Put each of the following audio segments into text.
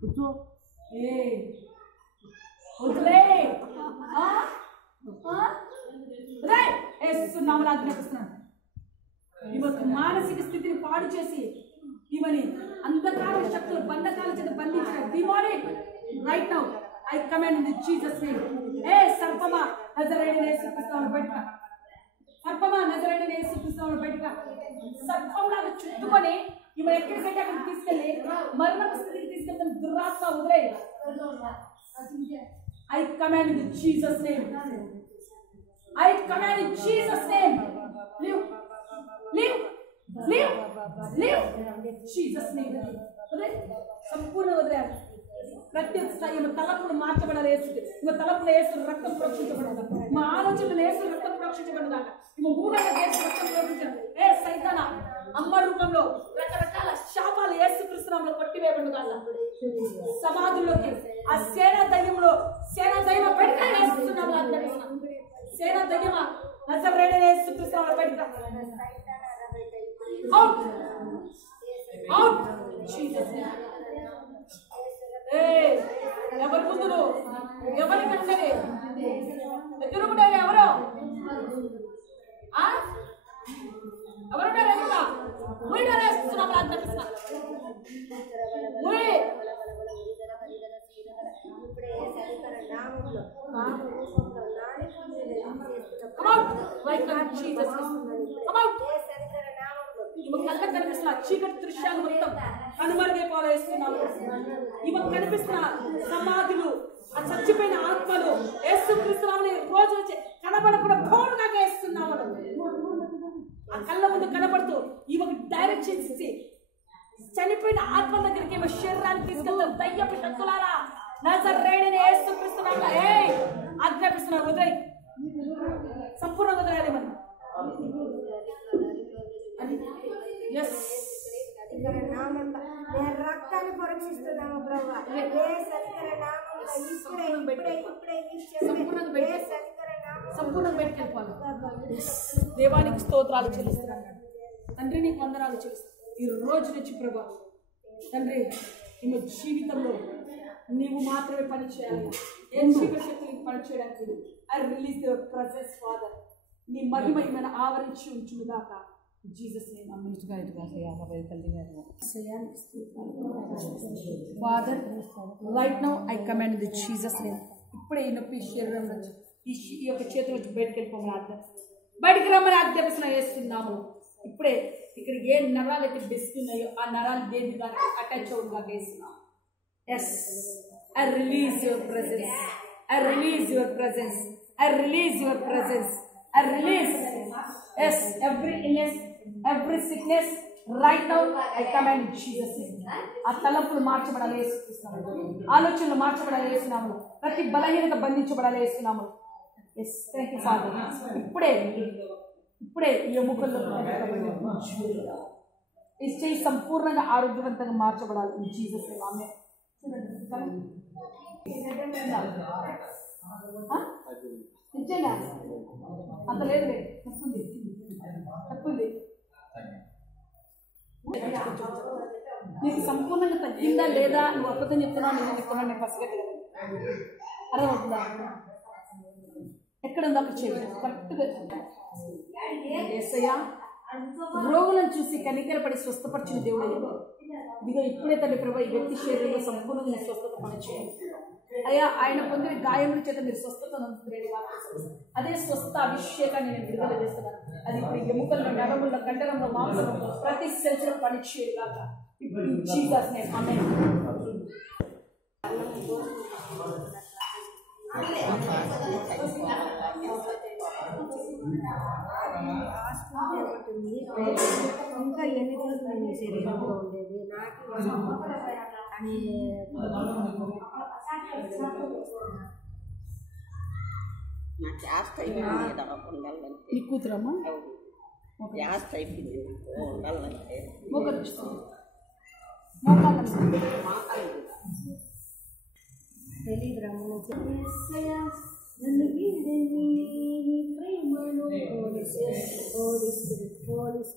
కూర్చో. వదిలే ఏస్తున్నామని ఆజ్ఞాపిస్తున్నాను. ఈమెకు మానసిక స్థితిని పాడు చేసి ఈమెని అంధకార శక్తులు బంధకాల చేత బంధించిన demonic right now I command in Jesus name. ఏ సర్పమా నజరేయుడైన యేసుక్రీస్తును బయటకు, సర్పమా నజరేయుడైన యేసుక్రీస్తును బయటకు. సర్పంలాగా చుట్టుకొని ఈమె ఎక్కడికంటే అక్కడికి తీసుకెళ్ళి మరణపు స్థితికి తీసుకెళ్తాను. దురాత్మ వదిలేయి. I command in Jesus' name. I command in Jesus' name. Live. Live. Live. Live. Jesus' name. సంపూర్ణ వదిలేయాలి. ప్రతి ఒక్కసారి ఈమె తలపులు మార్చబడాలి. ఈమె తలపులు యేసు రక్తం ప్రోక్షించబడదు. మా ఆలోచనలు యేసు రక్తం ప్రోక్షించబడదాక ఈమె ఊహలో యేసు రక్తం ప్రోక్షించాలి. ఏ సైతాన అమ్మ రూపంలో రకరకాల శాపాలు యేసుక్రీస్తు నామములో కొట్టివేయబడుగాక. సమాధుల్లోకి ఆ సేన దయ్యంలో సేన దయ్యం బయటకు వేస్తున్నాము. సేన దయ్యమా నజరేయుడైన యేసుక్రీస్తు నామములో బయటకు అవుట్ అవుట్ జీసస్. ఎవరి ముందు ఎవరి కంటే ఎదురుకుంటారు? ఎవరు ఎవరుంటారు? ఎదురుగా ముయిడరేస్తున్నాం. ఆజ్ఞాపిస్తున్నా కళ్ళ కనిపిస్తున్న చీకటి దృశ్యాలు మొత్తం కనుమరుగైపోలేస్తున్నాము. ఇవకు కనిపిస్తున్న సమాధులు, ఆ చచ్చిపోయిన ఆత్మలు యేసుక్రీస్తుని రోజు వచ్చి కనబడకుండా పోడుగా వేస్తున్నాము. ఆ కళ్ళ ముందు కనబడుతూ ఇవకు డైరెక్షన్స్ ఇచ్చి చనిపోయిన ఆత్మ దగ్గరికి ఈమె శరీరాన్ని తీసుకెళ్తారు. దయ్యపు శక్తులారా నజరేయుడైన యేసుక్రీస్తుని ఆజ్ఞాపిస్తున్నారు. వదిలేయి. సంపూర్ణంగా వదిలేయాలి మనం. రక్తాన్ని పరీక్షిస్తున్నాము ప్రభా. సంపూర్ణంగా పెట్టుకెళ్ళిపోవాలి. దేవానికి స్తోత్రాలు చెల్లిస్తున్నాను. తండ్రి నీకు వందనాలు చెల్లిస్తాను ఈ రోజు నుంచి ప్రభా. తండ్రి ఈమె జీవితంలో నీవు మాత్రమే పని చేయాలి. ఏ చీకటి శక్తులకు పని చేయడానికి I release your presence father. నీ మహిమమైన ఆవరించి ఉంచును గాక. Jesus name. Father right now I command the Jesus name. ఇప్పుడే ఈ నొప్పి శరీరం నుంచి ఈ యొక్క చేతుల నుంచి బయటకు వెళ్ళిపోమని బయటికి రమ్మని ఆజ్ఞాపిస్తున్నా. వేస్తున్నాము ఇప్పుడే ఇక్కడ ఏ నరాలు అయితే బెస్తున్నాయో ఆ నరాలు దేని దానికి అటాచ్ అవుతుందా వేస్తున్నాం. Yes I release your presence. I release your presence. I release your presence. I release yes every illness, every sickness right now I command in Jesus name. ఆ తలంపులు మార్చబడాలి వేస్తున్నాము. ఆలోచనలు మార్చబడాలి వేస్తున్నాము. ప్రతి బలహీనత బంధించబడాలి వేస్తున్నాము. Yes thank you father. ఇప్పుడే ఈ ఎముకల్లో ఈ చేయి సంపూర్ణంగా ఆరోగ్యవంతంగా మార్చబడాలి ఇన్ జీసస్ నేమ్. ఆమె నిజంగా అంత లేదులే. తప్పుంది. నీకు సంపూర్ణంగా తగ్గిందా లేదా? నువ్వు అబద్ధం చెప్తున్నావు, నేను చెప్తున్నాను, నేను పసిగట్టలేదు. అరే వద్దా ఎక్కడ ఉందో అక్కడ చేయాలి కరెక్ట్గా. యేసయ్యా రోగులను చూసి కనికరపడి స్వస్థపరిచిన దేవుడు ఇదిగో ఇప్పుడే తండ్రి ప్రభా ఈ వ్యక్తి శరీరంలో సంపూర్ణంగా స్వస్థత పనిచేయాలి అయ్యా. ఆయన పొందిన గాయముల చేత మీరు స్వస్థతను అదే స్వస్థ అభిషేకాన్ని నేను విడుదల చేస్తున్నాను. అది ఇప్పుడు ఎముకల్లో, నరముల్లో, కండరంలో, మాంసంలో ప్రతి సెల్స్ లో పనిచేయాలి కాక ఇప్పుడు జీసస్ నేమ్. ఆమేన్. ఇంకా ఎన్ని రోజులు నీ శరీరంలో ఉండేది నాకు అని నీ కూతురమ్మా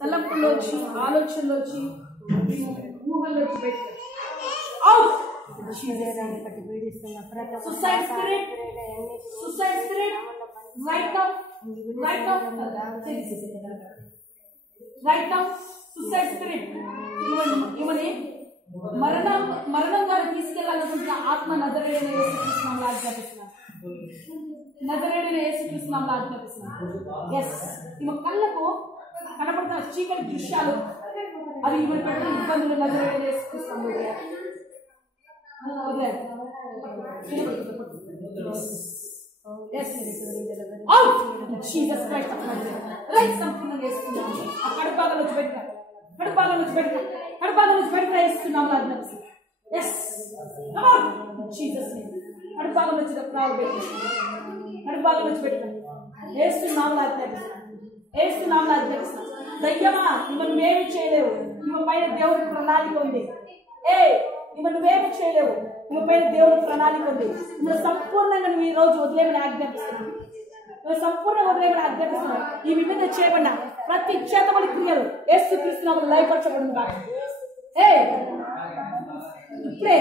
తలంపులోచి, ఆలోచనలోచి, ఊహల్లోచి బయట శరీరాన్ని బట్టి పీడిస్తున్న ప్రతి ఒక్క Suicide spirit, suicide spirit, right now, right now, right now, suicide spirit. ఇవన్నీ మరణం వారిని తీసుకెళ్లాలనుకుంటున్న ఆత్మ నజరేయుడైన యేసుక్రీస్తు నామములో ఆజ్ఞాపిస్తున్నాను. నజరేయుడైన యేసుక్రీస్తు నామములో ఆజ్ఞాపిస్తున్నాను. ఎస్, ఈమె కళ్ళకు కనపడుతున్న చీకటి దృశ్యాలు అది ఈమె పెట్టిన ఇబ్బందులు నజరేయుడైన యేసుక్రీస్తు నామములో సంపూర్ణంగా వేస్తున్నాము. ఆ కడుపాగలు వచ్చి పెట్టిన కడుపాగలు వచ్చి పెట్టిన కడుపాగలు వచ్చి పెట్టిన వేస్తున్నాము. కడుపాగలు వచ్చి కడుపాగలు వచ్చి పెట్టిన వేస్తున్నాము. వేస్తున్నాము. దయ్యమా ఇవ నువ్వేమి చేయలేవు. ఇవ పైన దేవుడి ప్రణాళిక ఉంది. ఇవ నువ్వేమి చేయలేవు. ఇవ పైన దేవుడి ప్రణాళిక ఉంది. నువ్వు సంపూర్ణంగా నువ్వు ఈ రోజు వదిలేమని ఆజ్ఞాపిస్తున్నావు. నువ్వు సంపూర్ణంగా వదిలేమని ఆజ్ఞాపిస్తున్నావు. ఈ మీద చేయబడిన ప్రతి చేతబడి క్రియలు యేసుక్రీస్తు నామములో లయపరచబడును గాక. ఇప్పుడే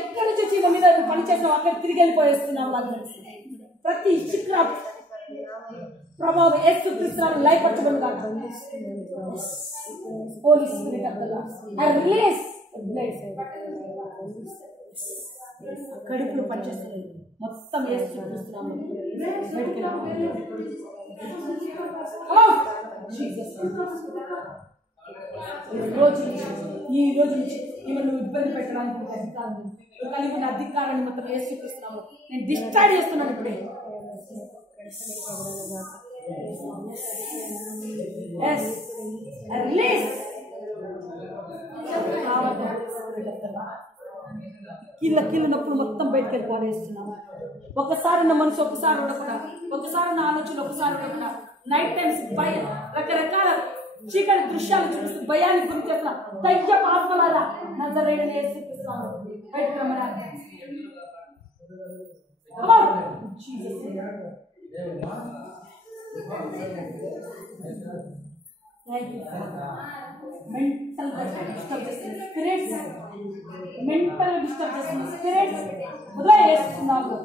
ఎక్కడి నుంచి వచ్చి మీద పనిచేసిన అక్కడ తిరిగి వెళ్ళిపోయేస్తున్నాము. ప్రతి శిక్షణ ప్రభావం యేసుక్రీస్తు నామములో లయపరచబడును గాక. Holy spirit of the lord I release కడుపులో పనిచేస్తుంది మొత్తం యేసుక్రీస్తు నామములో ఈ రోజు నుంచి ఈమె నువ్వు ఇబ్బంది పెట్టడానికి అధికారం నువ్వు కలిగి ఉన్న అధికారాన్ని మొత్తం యేసుక్రీస్తు నామములో నేను డిస్ట్రాయ్ చేస్తున్నాను. ఇప్పుడే కీళ్ళ నొప్పులు మొత్తం బయటకు వెళ్ళిపోలేస్తున్నాము. ఒకసారి నా మనసు ఒకసారి ఉడకుండా, ఒకసారి నా ఆలోచన ఒకసారి ఉడకుండా, నైట్ టైమ్స్ భయం రకరకాల చీకటి దృశ్యాలు చూపిస్తూ భయాన్ని గురి చేసిన దయ్యపు ఆత్మలారా నజరేయుడైన యేసుక్రీస్తు నామములో బయటకు రమ్మని మెంటల్ డిస్టర్బ్ చేస్తున్న స్పిరిట్స్ వదిలేస్తున్నాము.